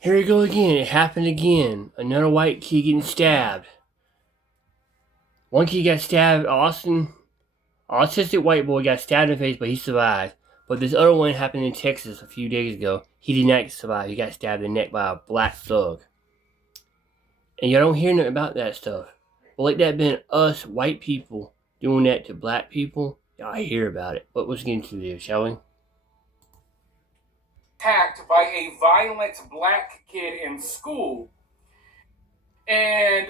Here we go again. It happened again. Another white kid getting stabbed. One kid got stabbed. Austin, autistic white boy got stabbed in the face, but he survived. But this other one happened in Texas a few days ago. He did not survive. He got stabbed in the neck by a black thug. And y'all don't hear nothing about that stuff. But like that been us white people doing that to black people, y'all hear about it. But let's get into this, shall we? Attacked by a violent black kid in school, and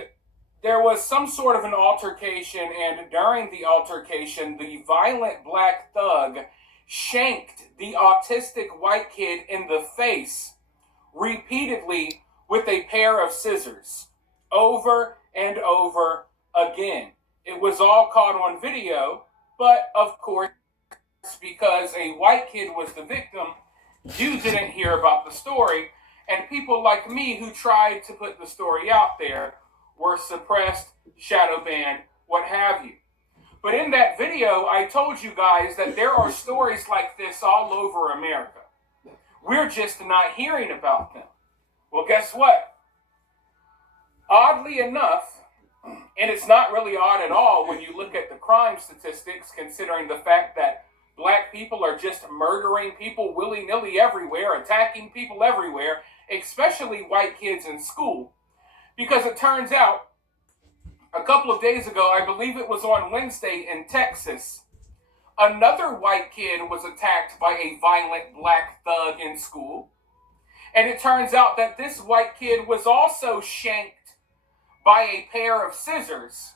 there was some sort of an altercation, and during the altercation the violent black thug shanked the autistic white kid in the face repeatedly with a pair of scissors over and over again. It was all caught on video, but of course, because a white kid was the victim, you didn't hear about the story, and people like me who tried to put the story out there were suppressed, shadow banned, what have you. But in that video, I told you guys that there are stories like this all over America. We're just not hearing about them. Well, guess what? Oddly enough, and it's not really odd at all when you look at the crime statistics, considering the fact that black people are just murdering people willy-nilly everywhere, attacking people everywhere, especially white kids in school. Because it turns out, a couple of days ago, I believe it was on Wednesday in Texas, another white kid was attacked by a violent black thug in school. And it turns out that this white kid was also shanked by a pair of scissors.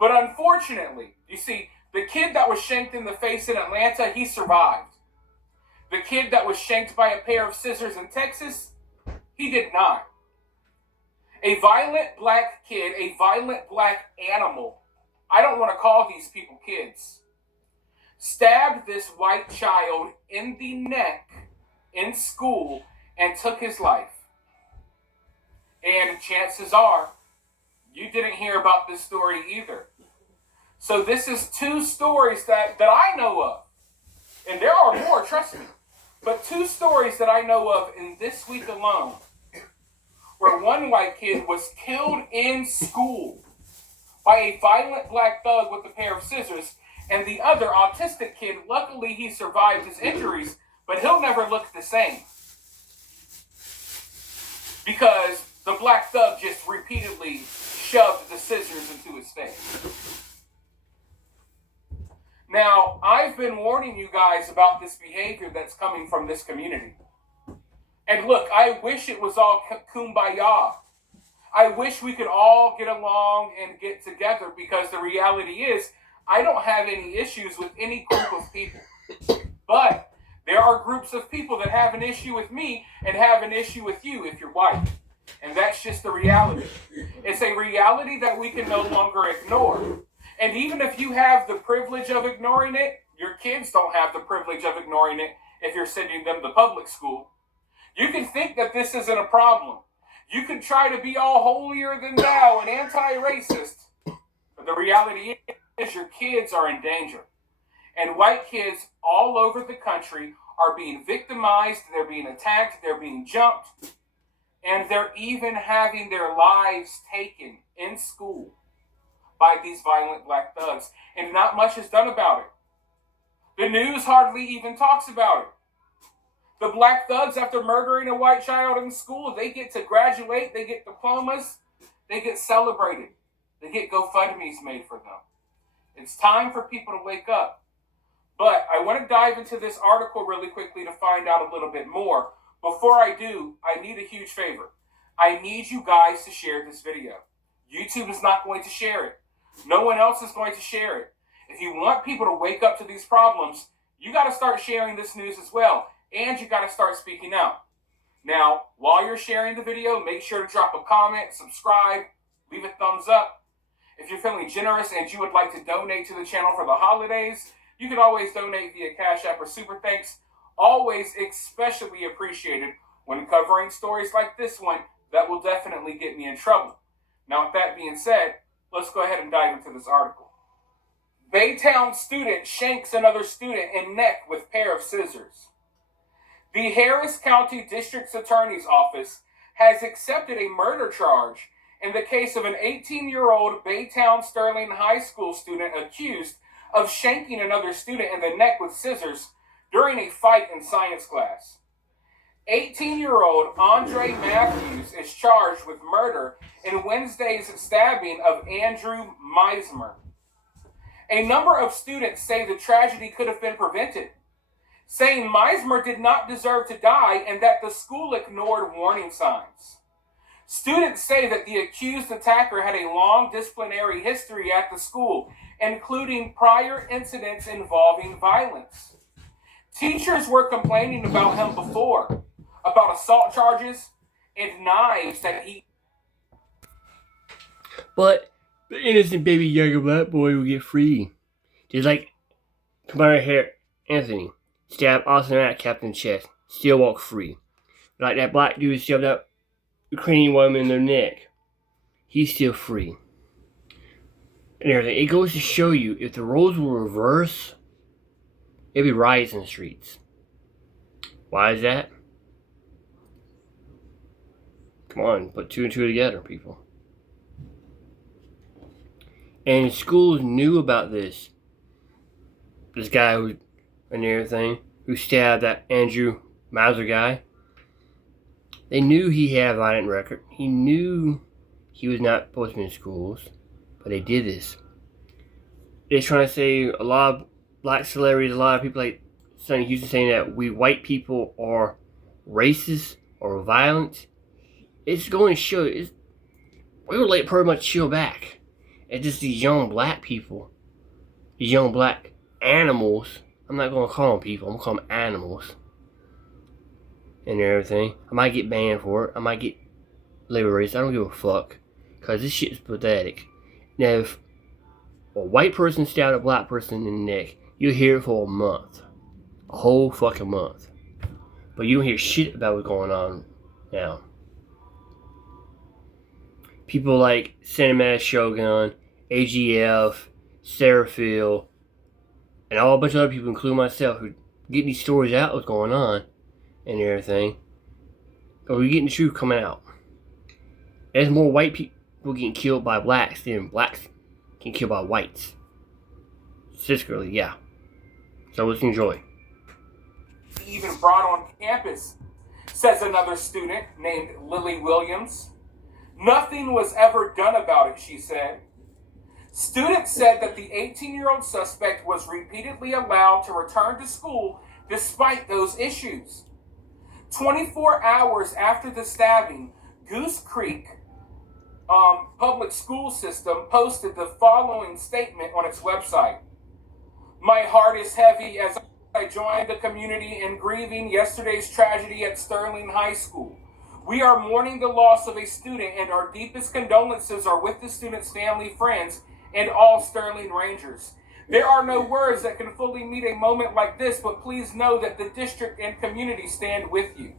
But unfortunately, you see, the kid that was shanked in the face in Atlanta, he survived. The kid that was shanked by a pair of scissors in Texas, he did not. A violent black kid, a violent black animal, I don't want to call these people kids, stabbed this white child in the neck in school and took his life. And chances are, you didn't hear about this story either. So this is two stories that I know of. And there are more, trust me. But two stories that I know of in this week alone, where one white kid was killed in school by a violent black thug with a pair of scissors, and the other autistic kid, luckily he survived his injuries, but he'll never look the same. Because the black thug just repeatedly shoved the scissors into his face. Now, I've been warning you guys about this behavior that's coming from this community. And look, I wish it was all kumbaya. I wish we could all get along and get together, because the reality is, I don't have any issues with any group of people. But there are groups of people that have an issue with me and have an issue with you if you're white. And that's just the reality. It's a reality that we can no longer ignore. And even if you have the privilege of ignoring it, your kids don't have the privilege of ignoring it if you're sending them to public school. You can think that this isn't a problem. You can try to be all holier than thou and anti-racist. But the reality is your kids are in danger. And white kids all over the country are being victimized, they're being attacked, they're being jumped, and they're even having their lives taken in school by these violent black thugs. And not much is done about it. The news hardly even talks about it. The black thugs, after murdering a white child in school, they get to graduate, they get diplomas, they get celebrated. They get GoFundMes made for them. It's time for people to wake up. But I want to dive into this article really quickly to find out a little bit more. Before I do, I need a huge favor. I need you guys to share this video. YouTube is not going to share it. No one else is going to share it. If you want people to wake up to these problems, you got to start sharing this news as well. And you got to start speaking out. Now, while you're sharing the video, make sure to drop a comment, subscribe, leave a thumbs up. If you're feeling generous and you would like to donate to the channel for the holidays, you can always donate via Cash App or Super Thanks. Always especially appreciated when covering stories like this one that will definitely get me in trouble. Now, with that being said, let's go ahead and dive into this article. Baytown student shanks another student in neck with pair of scissors. The Harris County District Attorney's Office has accepted a murder charge in the case of an 18-year-old Baytown Sterling High School student accused of shanking another student in the neck with scissors during a fight in science class. 18-year-old Andre Matthews is charged with murder in Wednesday's stabbing of Andrew Meismer. A number of students say the tragedy could have been prevented, saying Meismer did not deserve to die and that the school ignored warning signs. Students say that the accused attacker had a long disciplinary history at the school, including prior incidents involving violence. Teachers were complaining about him before, about assault charges and knives that he... But the innocent baby younger black boy will get free. Just like Commander Anthony stabbed Austin at Captain Chest, still walk free. Like that black dude shoved that Ukrainian woman in their neck, he's still free. And everything. It goes to show you, if the roles were reversed, it'd be riots in the streets. Why is that? Come on, put two and two together, people. And schools knew about this. This guy who, and everything, who stabbed that Andrew Meismer guy. They knew he had a violent record. He knew he was not supposed to be in schools, but they did this. They're trying to say a lot of black celebrities, a lot of people like Sonny Houston saying that we white people are racist or violent. It's going to show, we would let pretty much chill back. It's just these young black people, these young black animals. I'm not going to call them people, I'm going to call them animals. And everything. I might get banned for it. I might get labor race. I don't give a fuck. Because this shit is pathetic. Now, if a white person stabbed a black person in the neck, you'll hear it for a month. A whole fucking month. But you don't hear shit about what's going on now. People like Cinematic Shogun, AGF, Seraphil, and all a bunch of other people, including myself, who get these stories out what's going on. And everything. But we're getting the truth coming out. There's more white people getting killed by blacks than blacks getting killed by whites. Statistically, yeah. So let's enjoy. Even brought on campus, says another student named Lily Williams. Nothing was ever done about it, she said. Students said that the 18-year-old suspect was repeatedly allowed to return to school despite those issues. 24 hours after the stabbing, Goose Creek public school system posted the following statement on its website. My heart is heavy as I join the community in grieving yesterday's tragedy at Sterling High School. We are mourning the loss of a student, and our deepest condolences are with the student's family, friends, and all Sterling Rangers. There are no words that can fully meet a moment like this, but please know that the district and community stand with you.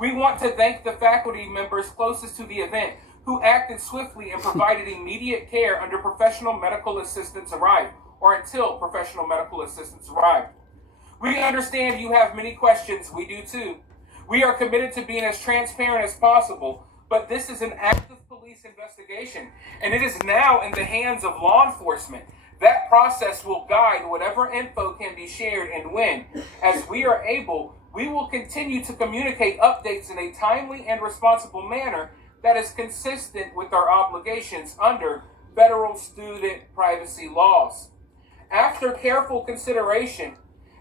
We want to thank the faculty members closest to the event who acted swiftly and provided immediate care under professional medical assistance arrived, or until professional medical assistance arrived. We understand you have many questions. We do too. We are committed to being as transparent as possible, but this is an active police investigation, and it is now in the hands of law enforcement. That process will guide whatever info can be shared, and when, as we are able, we will continue to communicate updates in a timely and responsible manner that is consistent with our obligations under federal student privacy laws. After careful consideration,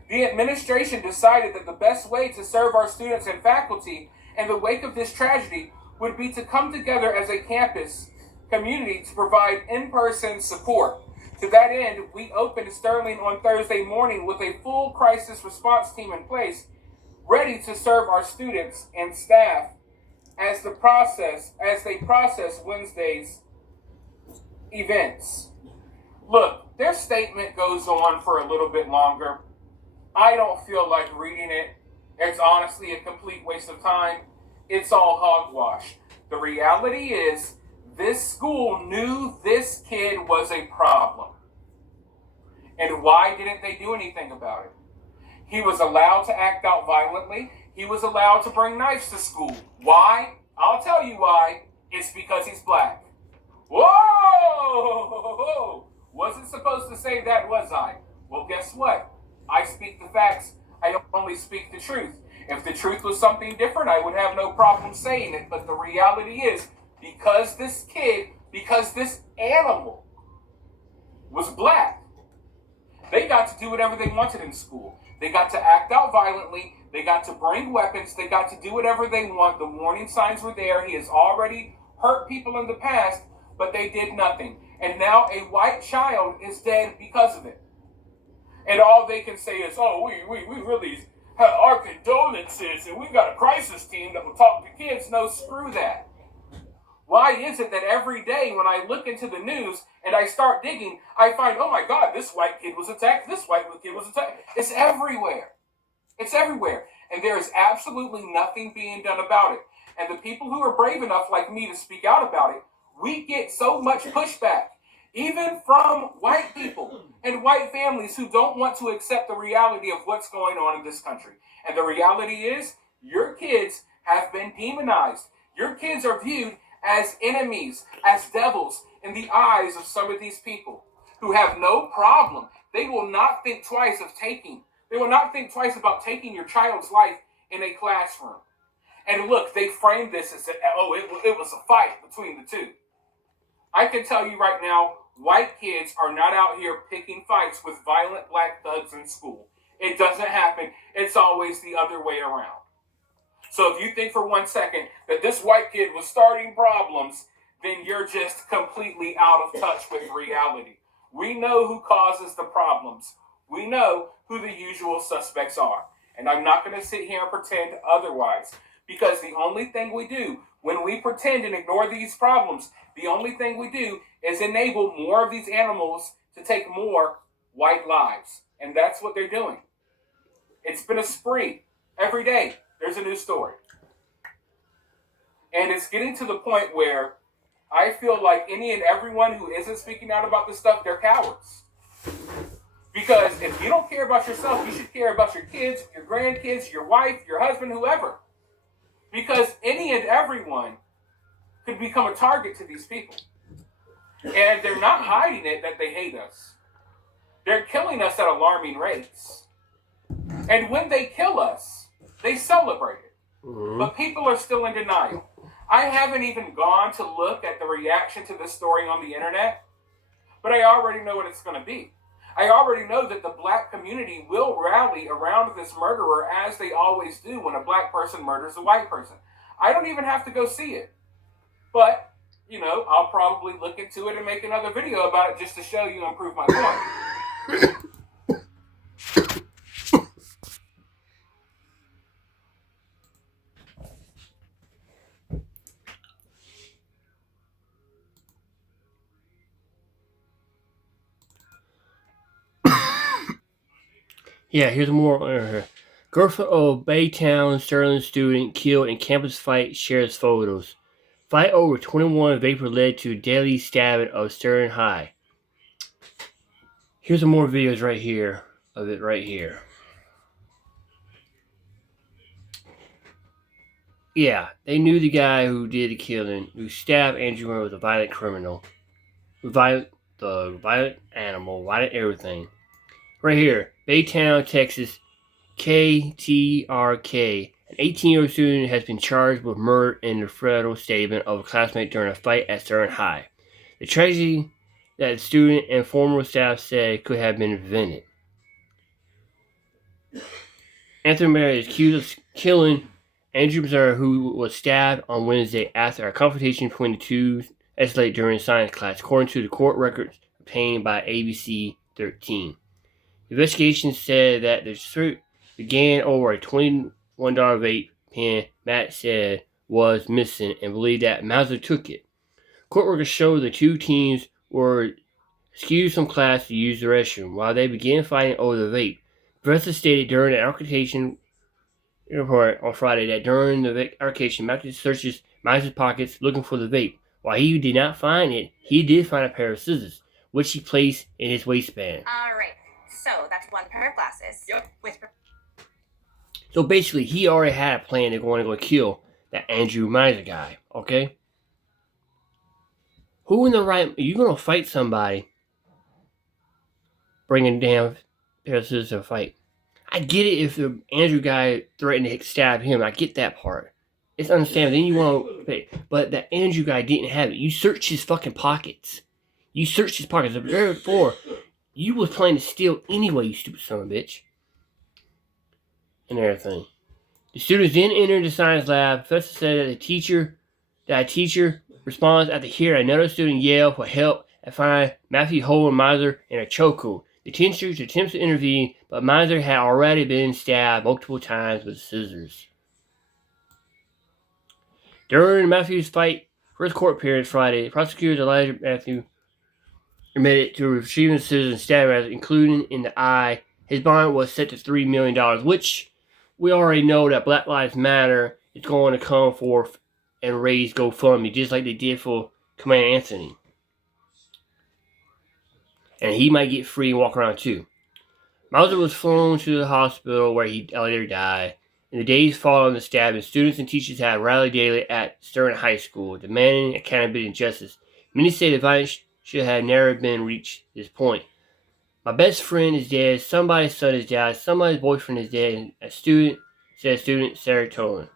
the administration decided that the best way to serve our students and faculty in the wake of this tragedy would be to come together as a campus community to provide in-person support. To that end, we opened Sterling on Thursday morning with a full crisis response team in place, ready to serve our students and staff as they process Wednesday's events. Look, their statement goes on for a little bit longer. I don't feel like reading it. It's honestly a complete waste of time. It's all hogwash. The reality is, this school knew this kid was a problem. And why didn't they do anything about it? He was allowed to act out violently. He was allowed to bring knives to school. Why? I'll tell you why. It's because he's black. Whoa! Wasn't supposed to say that, was I? Well, guess what? I speak the facts. I only speak the truth. If the truth was something different, I would have no problem saying it. But the reality is, because this animal was black, they got to do whatever they wanted in school. They got to act out violently. They got to bring weapons. They got to do whatever they want. The warning signs were there. He has already hurt people in the past, but they did nothing. And now a white child is dead because of it. And all they can say is, oh, we really have our condolences, and we got a crisis team that will talk to kids. No, screw that. Why is it that every day when I look into the news and I start digging, I find, oh my God, this white kid was attacked, this white kid was attacked. It's everywhere. It's everywhere. And there is absolutely nothing being done about it. And the people who are brave enough like me to speak out about it, we get so much pushback, even from white people and white families who don't want to accept the reality of what's going on in this country. And the reality is, your kids have been demonized. Your kids are viewed as enemies, as devils in the eyes of some of these people who have no problem. They will not think twice They will not think twice about taking your child's life in a classroom. And look, they framed this as, oh, it was a fight between the two. I can tell you right now, white kids are not out here picking fights with violent black thugs in school. It doesn't happen. It's always the other way around. So if you think for 1 second that this white kid was starting problems, then you're just completely out of touch with reality. We know who causes the problems. We know who the usual suspects are. And I'm not going to sit here and pretend otherwise. Because the only thing we do when we pretend and ignore these problems, the only thing we do is enable more of these animals to take more white lives. And that's what they're doing. It's been a spree. Every day, there's a new story. And it's getting to the point where I feel like any and everyone who isn't speaking out about this stuff, they're cowards. Because if you don't care about yourself, you should care about your kids, your grandkids, your wife, your husband, whoever. Because any and everyone could become a target to these people. And they're not hiding it that they hate us. They're killing us at alarming rates. And when they kill us, they celebrate it. Mm-hmm. But people are still in denial. I haven't even gone to look at the reaction to this story on the internet, but I already know what it's going to be. I already know that the black community will rally around this murderer as they always do when a black person murders a white person. I don't even have to go see it. But, I'll probably look into it and make another video about it just to show you and prove my point. Yeah, here's more on her. Girlfriend of Baytown Sterling student killed in campus fight shares photos. Fight over 21 vapor led to deadly stabbing of Sterling High. Here's some more videos right here of it right here. Yeah, they knew the guy who did the killing, who stabbed Andrew Murray, was a violent criminal. Violent animal, violent everything. Right here, Baytown, Texas, KTRK. An 18-year-old student has been charged with murder in the federal statement of a classmate during a fight at Sterling High. The tragedy that the student and former staff said could have been prevented. Anthony Murray is accused of killing Andrew Murray, who was stabbed on Wednesday after a confrontation between the two escalated during science class, according to the court records obtained by ABC 13. The investigation said that the suit began over a $21 vape pen Matt said was missing and believed that Mauser took it. Court records show the two teens were excused from class to use the restroom while they began fighting over the vape. Professor stated during the altercation report on Friday that during the altercation, Matthew searches Mauser's pockets looking for the vape. While he did not find it, he did find a pair of scissors, which he placed in his waistband. All right. So that's one pair of glasses. Yep. So basically, he already had a plan to go kill that Andrew Miser guy, okay? Who in the right... Are you going to fight somebody bringing down pair of scissors to a fight? I get it if the Andrew guy threatened to stab him. I get that part. It's understandable. Then you want to pay. But the Andrew guy didn't have it. You searched his fucking pockets. You searched his pockets. Therefore, you was planning to steal anyway, you stupid son of a bitch. And everything. The students then entered the science lab. Professor said that a teacher responds after hearing another student yell for help and find Matthew holding Miser in a chokehold. The teacher attempts to intervene, but Miser had already been stabbed multiple times with scissors. During Matthew's first court appearance Friday, prosecutors Elijah Matthew admitted to receiving scissors and stabbing, including in the eye. His bond was set to $3 million, which we already know that Black Lives Matter is going to come forth and raise GoFundMe, just like they did for Commander Anthony. And he might get free and walk around too. Miser was flown to the hospital where he later died. In the days following the stabbing, students and teachers had rallied daily at Stern High School, demanding accountability and justice. Many say the violence should have never been reached this point. My best friend is dead, somebody's son is dead, somebody's boyfriend is dead, and a student, Sarah Tolan.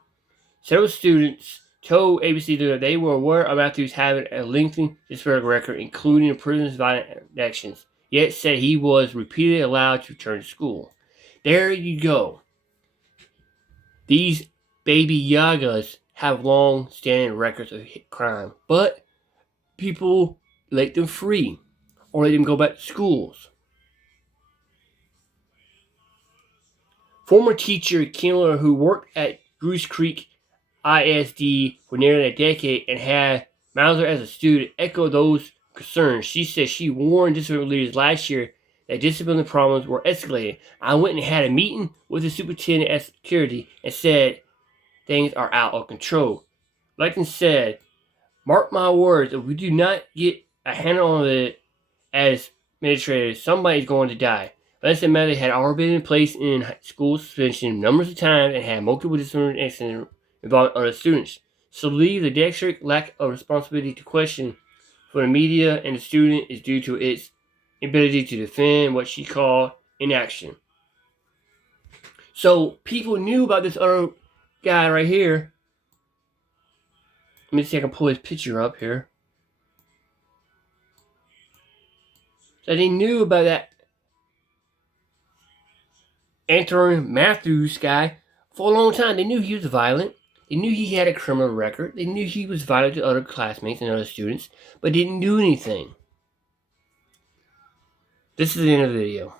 Several students told ABC that they were aware of Matthews having a lengthy disciplinary record, including the prison's violent actions, yet said he was repeatedly allowed to return to school. There you go. These baby Yagas have long-standing records of crime, but people let them free or let them go back to schools. Former teacher Kindler, who worked at Goose Creek ISD for nearly a decade and had Miser as a student, echoed those concerns. She said she warned discipline leaders last year that disciplinary problems were escalating. I went and had a meeting with the superintendent at security and said things are out of control. Blackton said, mark my words, if we do not get a handle on it as administrators, somebody's going to die. Lesson method had already been in place in school suspension numbers of times and had multiple disciplinary incidents involving other students. So believe the district lack of responsibility to question for the media and the student is due to its inability to defend what she called inaction. So people knew about this other guy right here. Let me see if I can pull his picture up here. So they knew about that Anthony Matthews guy for a long time. They knew he was violent. They knew he had a criminal record. They knew he was violent to other classmates and other students, but didn't do anything. This is the end of the video.